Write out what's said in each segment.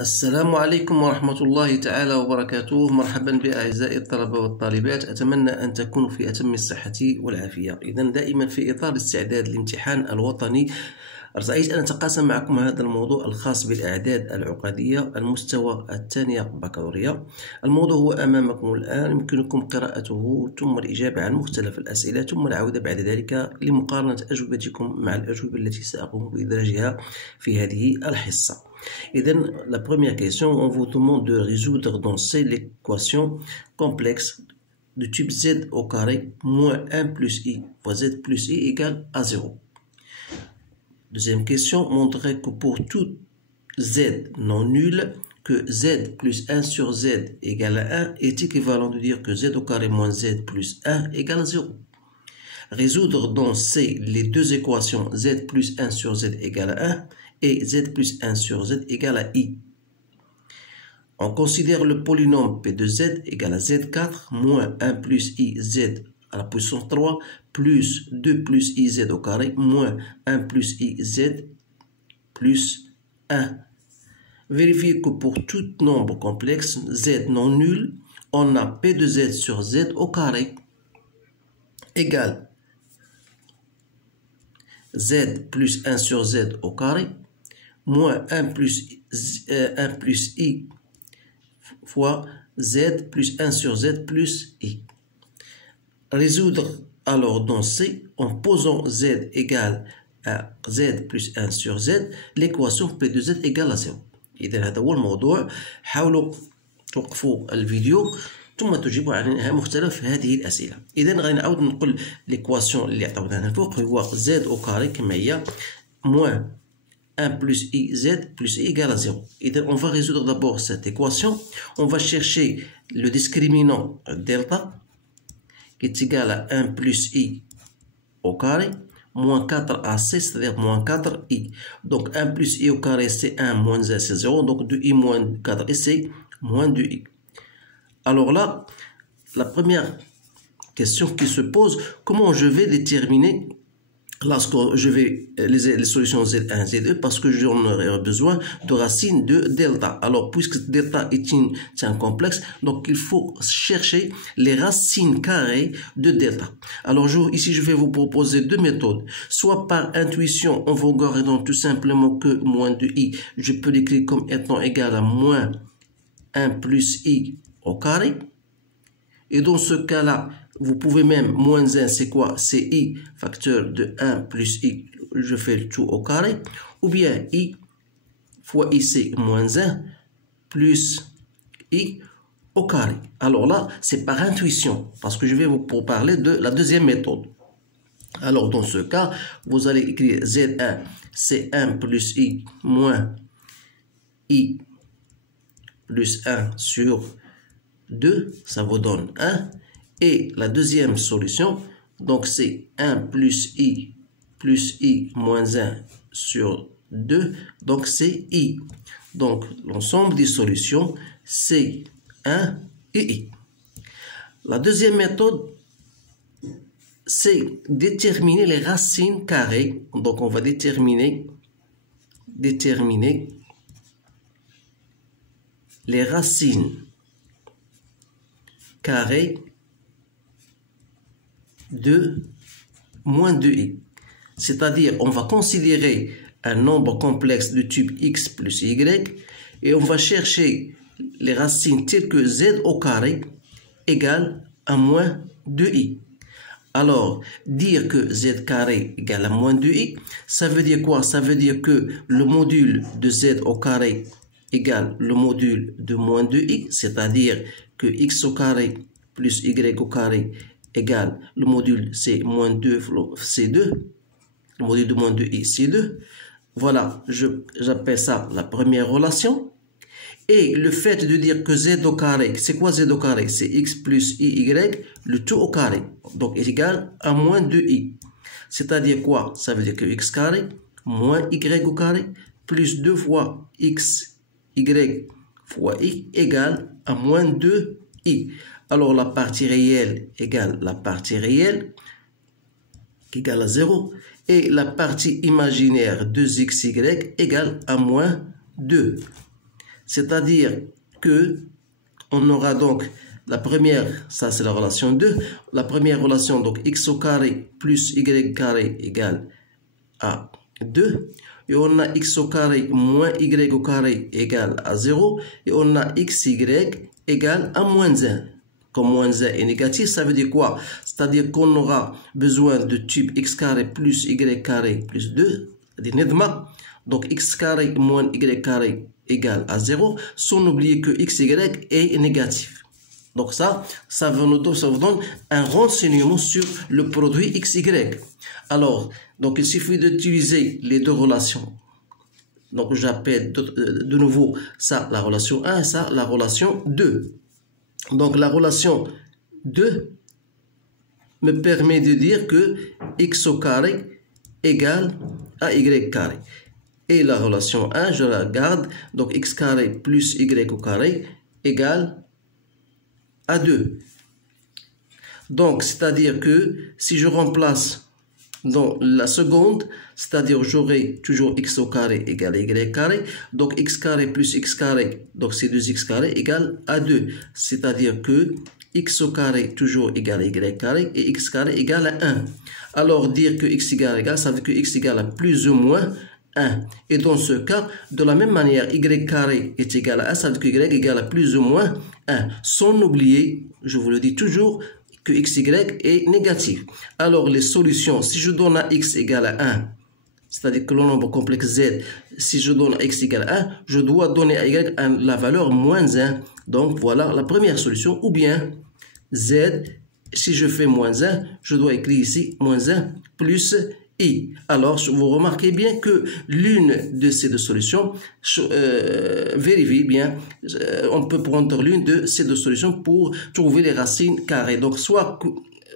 السلام عليكم ورحمة الله تعالى وبركاته. مرحبا بأعزائي الطلبة والطالبات، أتمنى أن تكونوا في أتم الصحة والعافية. إذا دائما في إطار استعداد الامتحان الوطني رأيت أن أتقاسم معكم هذا الموضوع الخاص بالأعداد العقدية المستوى الثانية بكالوريا. الموضوع هو أمامكم الآن، يمكنكم قراءته ثم الإجابة عن مختلف الأسئلة ثم العودة بعد ذلك لمقارنة أجوبتكم مع الأجوبة التي سأقوم بإدراجها في هذه الحصة. La première question, on vous demande de résoudre dans C l'équation complexe de type Z au carré moins 1 plus I fois Z plus I égale à 0. Deuxième question, montrer que pour tout Z non nul, que Z plus 1 sur Z égale à 1 est équivalent de dire que Z au carré moins Z plus 1 égale à 0. Résoudre dans C les deux équations Z plus 1 sur Z égale à 1 et Z plus 1 sur Z égale à I. On considère le polynôme P de Z égale à Z4 moins 1 plus IZ à la puissance 3 plus 2 plus IZ au carré moins 1 plus IZ plus 1. Vérifiez que pour tout nombre complexe Z non nul, on a P de Z sur Z au carré égale Z plus 1 sur Z au carré moins 1 plus I fois Z plus 1 sur Z plus I. Résoudre alors dans C en posant Z égale à Z plus 1 sur Z l'équation P de Z égale à 0. إذا هذا هو الموضوع. حاولوا توقفوا الفيديو ثم تجيبوا عن مختلف هذه الأسئلة. إذا غادي نعاود نقول l'équation اللي عطاونا هنا فوق هو Z au carré كما هي moins 1 plus IZ plus I égale à 0. On va résoudre d'abord cette équation. On va chercher le discriminant delta qui est égal à 1 plus I au carré moins 4AC, c'est-à-dire moins 4I. Donc 1 plus I au carré c'est 1 moins 1 c'est 0. Donc 2I moins 4I c'est moins 2I. Alors là, la première question qui se pose, comment je vais déterminer lorsque je vais les solutions Z1, Z2 parce que j'en aurai besoin de racine de delta. Alors puisque delta est un complexe, donc il faut chercher les racines carrées de delta. Alors ici je vais vous proposer deux méthodes. Soit par intuition, en vous regardant tout simplement que moins 2i, je peux l'écrire comme étant égal à moins 1 plus i au carré. Et dans ce cas-là, vous pouvez même, moins 1, c'est quoi? C'est I facteur de 1 plus I, je fais le tout au carré. Ou bien I fois I, c'est moins 1 plus I au carré. Alors là, c'est par intuition, parce que je vais vous parler de la deuxième méthode. Alors dans ce cas, vous allez écrire Z1, c'est 1 plus I moins I plus 1 sur 2, ça vous donne 1. Et la deuxième solution, donc c'est 1 plus I moins 1 sur 2, donc c'est I. Donc l'ensemble des solutions, c'est 1 et I. La deuxième méthode, c'est déterminer les racines carrées. Donc on va déterminer les racines carrées de moins 2i. C'est-à-dire, on va considérer un nombre complexe de type x plus y et on va chercher les racines telles que z au carré égale à moins 2i. Alors, dire que z carré égale à moins 2i, ça veut dire quoi? Ça veut dire que le module de z au carré égale le module de moins 2i, c'est-à-dire que x au carré plus y au carré égale le module c'est moins 2 C2, le module de moins 2i C2. Voilà, j'appelle ça la première relation. Et le fait de dire que z au carré, c'est quoi z au carré? C'est x plus iy, le tout au carré, donc est égal à moins 2i. C'est-à-dire quoi? Ça veut dire que x carré moins y au carré plus 2 fois x, y fois i égale à moins 2i. Alors la partie réelle égale la partie réelle qui égale à 0 et la partie imaginaire 2xy égale à moins 2. C'est-à-dire que on aura donc la première, ça c'est la relation 2. La première relation, donc x au carré plus y carré égale à 2. Et on a x au carré moins y au carré égale à 0. Et on a xy égale à moins 1. Comme moins 1 est négatif, ça veut dire quoi? C'est-à-dire qu'on aura besoin de type x carré plus y carré plus 2, c'est-à-dire nedma. Donc x carré moins y carré égale à 0, sans oublier que xy est négatif. Donc ça vous donne un renseignement sur le produit xy. Alors, donc il suffit d'utiliser les deux relations. Donc j'appelle de nouveau ça la relation 1 et ça la relation 2. Donc la relation 2 me permet de dire que x au carré égale à y carré. Et la relation 1, je la garde, donc x carré plus y au carré égale à 2. Donc, c'est-à-dire que si je remplace dans la seconde, c'est-à-dire j'aurai toujours x au carré égale y carré, donc x carré plus x carré, donc c'est 2x carré égale à 2. C'est-à-dire que x au carré toujours égale à y carré et x carré égale à 1. Alors dire que x égale à égal, ça veut dire que x égale à plus ou moins 1. Et dans ce cas, de la même manière, y carré est égal à 1, ça veut dire que y égale à plus ou moins 1. Sans oublier, je vous le dis toujours, que xy est négatif. Alors les solutions, si je donne à x égale à 1, c'est-à-dire que le nombre complexe z, si je donne à x égale à 1, je dois donner à y la valeur moins 1. Donc voilà la première solution. Ou bien z, si je fais moins 1, je dois écrire ici moins 1 plus i. Alors, vous remarquez bien que l'une de ces deux solutions vérifie bien, on peut prendre l'une de ces deux solutions pour trouver les racines carrées. Donc, soit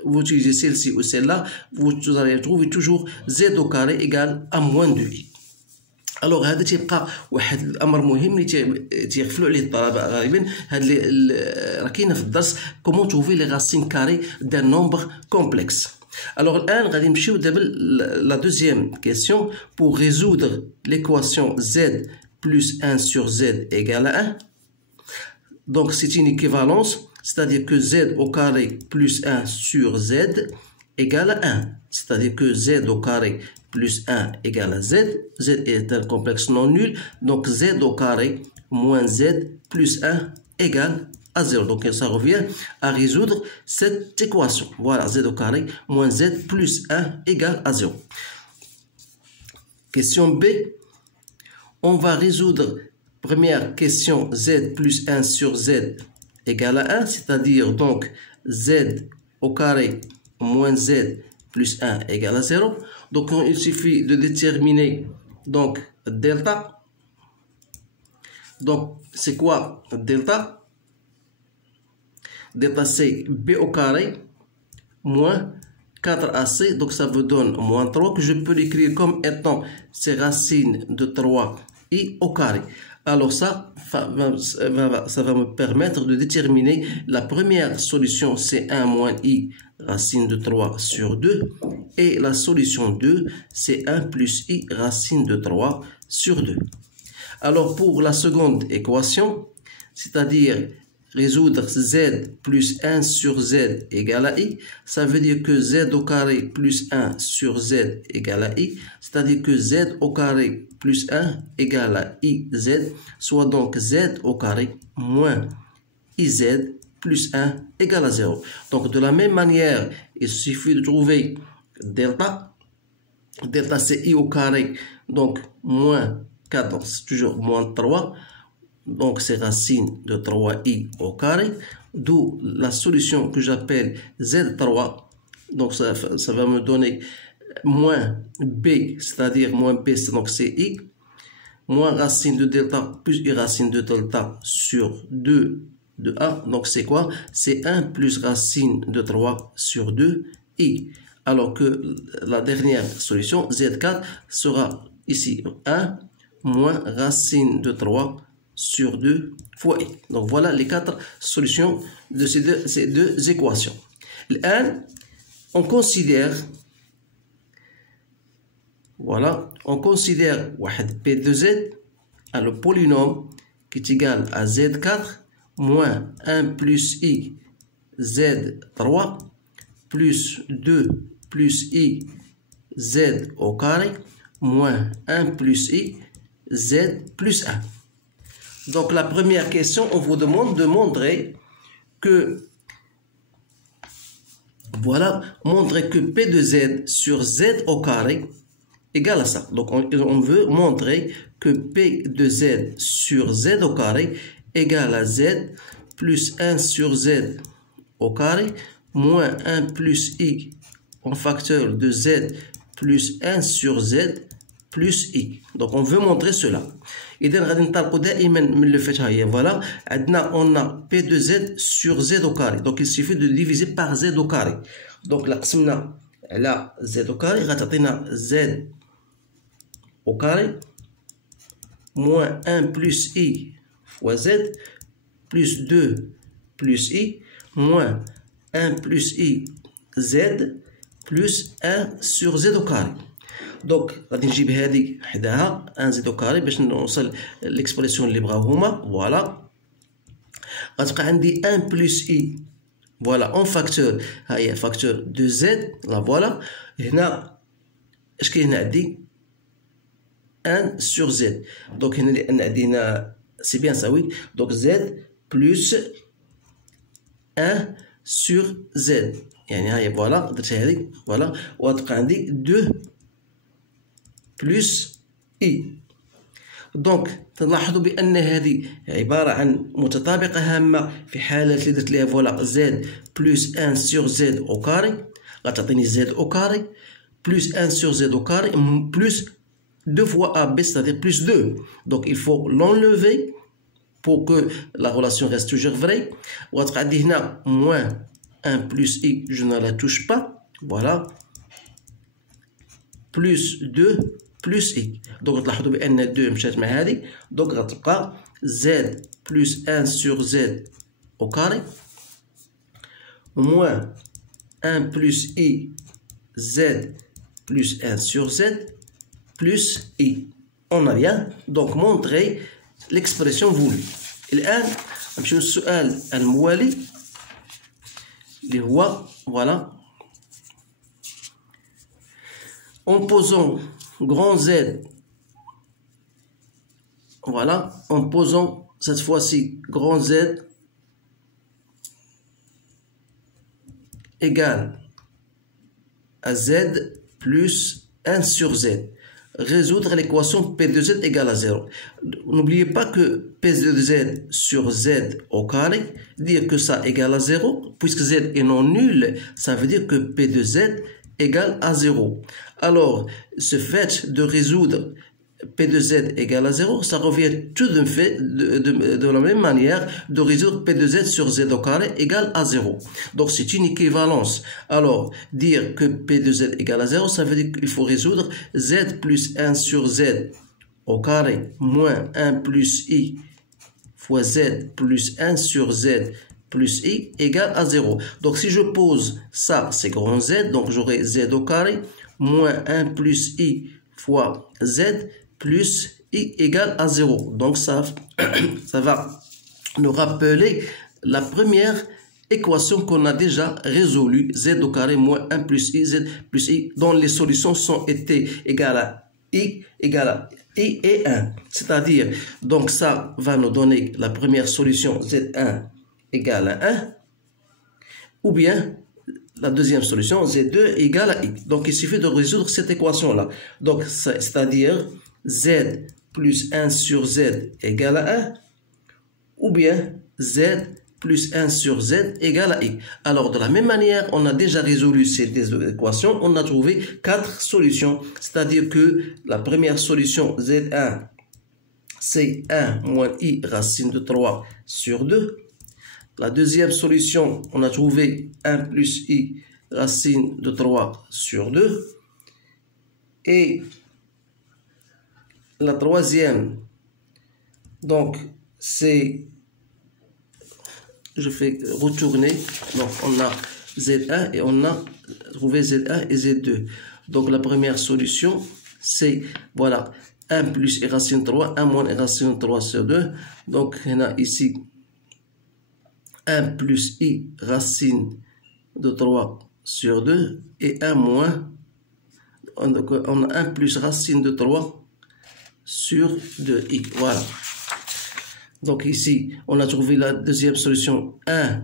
vous utilisez celle-ci ou celle-là, vous allez trouver toujours z au carré égale à moins 2i. Alors هذا تيبقى واحد الامر مهم اللي تيغفلوا عليه الطلبه غالبا هاد اللي راه كاينه في الدرس comment trouver les racines carrées d'un nombre complexe. Alors الآن غادي نمشيو دابا la deuxième question pour résoudre l'équation z plus 1 sur z égale à 1. Donc c'est une équivalence, c'est-à-dire que z au carré plus 1 sur z égale à 1. C'est-à-dire que z au carré plus 1 égale à z. Z est un complexe non nul, donc z au carré moins z plus 1 égale à 0. Donc ça revient à résoudre cette équation. Voilà, z au carré moins z plus 1 égale à 0. Question B. On va résoudre première question z plus 1 sur z égale à 1, c'est-à-dire donc z au carré moins z plus 1 égale à 0. Donc il suffit de déterminer donc delta. Donc c'est quoi delta? Delta c'est b au carré moins 4ac, donc ça vous donne moins 3, que je peux l'écrire comme étant ces racines de 3i au carré. Alors ça va me permettre de déterminer la première solution, c'est 1 moins i racine de 3 sur 2. Et la solution 2, c'est 1 plus i racine de 3 sur 2. Alors pour la seconde équation, c'est-à-dire résoudre z plus 1 sur z égale à i, ça veut dire que z au carré plus 1 sur z égale à i, c'est-à-dire que z au carré plus 1 égale à iz, soit donc z au carré moins iz plus 1 égale à 0. Donc de la même manière, il suffit de trouver delta. Delta c'est i au carré, donc moins 4, donc c'est toujours moins 3. Donc c'est racine de 3i au carré, d'où la solution que j'appelle z3. Donc ça va me donner moins b, c'est-à-dire moins b, donc c'est i, moins racine de delta plus i racine de delta sur 2 de a. Donc c'est quoi? C'est 1 plus racine de 3 sur 2i. Alors que la dernière solution, z4, sera ici 1 moins racine de 3 sur 2 fois i. Donc voilà les 4 solutions de ces deux équations. L'un, on considère, voilà, on considère واحد P2Z à le polynôme qui est égal à Z4 moins 1 plus I Z3 plus 2 plus I Z au carré moins 1 plus I Z plus 1. Donc la première question, on vous demande de montrer que voilà, montrer que P de Z sur Z au carré égale à ça. Donc on veut montrer que P de Z sur Z au carré égale à Z plus 1 sur Z au carré moins 1 plus I en facteur de Z plus 1 sur Z plus I. Donc on veut montrer cela. إذا غادي نطلقوا دائما من اللي فاتها هي voilà عندنا on a P de Z sur Z au carré. Donc il suffit de diviser par Z au carré. Donc لا قسمنا على Z au carré غتعطينا Z au carré moins 1 plus I fois Z plus 2 plus I moins 1 plus I Z plus 1 sur Z au carré. دونك غادي نجيب هذه حداها 1 زد او كاري باش نوصل ليكسبرسيون اللي بغاو هما فوالا غتبقى عندي 1 بلس اي فوالا اون فاكتور ها هي فاكتور دو زد لا فوالا هنا اش كاين هنا عندي 1 سور زد دونك هنا لان عندنا سي بيان ساوي دونك زد بلس 1 سور زد يعني ها هي فوالا درت هذه فوالا وغتبقى عندي 2 بلس إي. دونك تلاحظوا بأن هذه عبارة عن متطابقة هامة في حالة اللي درت ليها فوالا زد بلس 1 سور زد أو كاري غتعطيني زد أو كاري بلس 1 سور زد أو كاري بلس 2 fois AB c'est-à-dire plus 2. Donc il faut l'enlever pour que la relation reste toujours vraie. وغتبقى عندي هنا moins 1 plus I je ne la touche pas voilà plus 2 plus I. Donc تلاحظوا بأن 2 مشات مع هذه donc غتبقى Z plus 1 sur Z au carré moins 1 plus I Z plus 1 sur Z plus I. On a bien donc montré l'expression voulue. الآن نمشيو للسؤال الموالي اللي هو voilà en posant grand Z, voilà, en posant cette fois-ci grand Z égale à Z plus 1 sur Z. Résoudre l'équation P de Z égale à 0. N'oubliez pas que P de Z sur Z au carré, dire que ça égale à 0, puisque Z est non nul, ça veut dire que P de Z égale à 0. Alors, ce fait de résoudre P de Z égale à 0, ça revient tout de fait de la même manière de résoudre P de Z sur Z au carré égale à 0. Donc, c'est une équivalence. Alors, dire que P de Z égale à 0, ça veut dire qu'il faut résoudre Z plus 1 sur Z au carré moins 1 plus I fois Z plus 1 sur Z plus I égale à 0. Donc si je pose ça, c'est grand Z, donc j'aurai Z au carré moins 1 plus I fois Z plus I égale à 0. Donc ça va nous rappeler la première équation qu'on a déjà résolue, Z au carré moins 1 plus I, Z plus I, dont les solutions sont été égales à I égale à I et 1. C'est-à-dire, donc ça va nous donner la première solution Z1 égale à 1, ou bien la deuxième solution Z2 égale à I. Donc il suffit de résoudre cette équation-là. Donc c'est-à-dire Z plus 1 sur Z égale à 1, ou bien Z plus 1 sur Z égale à I. Alors de la même manière, on a déjà résolu ces deux équations, on a trouvé 4 solutions. C'est-à-dire que la première solution Z1, c'est 1 moins I racine de 3 sur 2. La deuxième solution, on a trouvé 1 plus I racine de 3 sur 2. Et la troisième, donc c'est, je fais retourner, donc on a Z1 et on a trouvé Z1 et Z2. Donc la première solution, c'est, voilà, 1 plus i racine 3, 1 moins i racine 3 sur 2. Donc, on a ici 1 plus i racine de 3 sur 2 et 1 moins, on a 1 plus racine de 3 sur 2i. Voilà. Donc ici, on a trouvé la deuxième solution, 1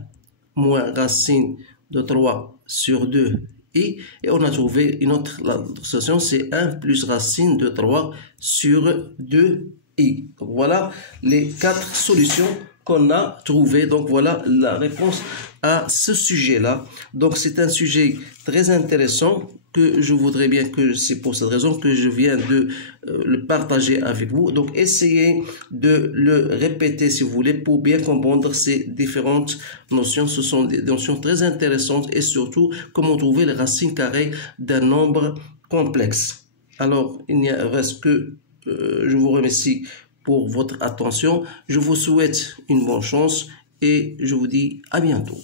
moins racine de 3 sur 2i. Et on a trouvé une autre solution, c'est 1 plus racine de 3 sur 2i. Donc voilà les 4 solutions qu'on a trouvées. Donc voilà la réponse à ce sujet-là. Donc c'est un sujet très intéressant que je voudrais bien que c'est pour cette raison que je viens de le partager avec vous. Donc essayez de le répéter si vous voulez pour bien comprendre ces différentes notions. Ce sont des notions très intéressantes et surtout comment trouver les racines carrées d'un nombre complexe. Alors il n'y reste que je vous remercie pour votre attention. Je vous souhaite une bonne chance et je vous dis à bientôt.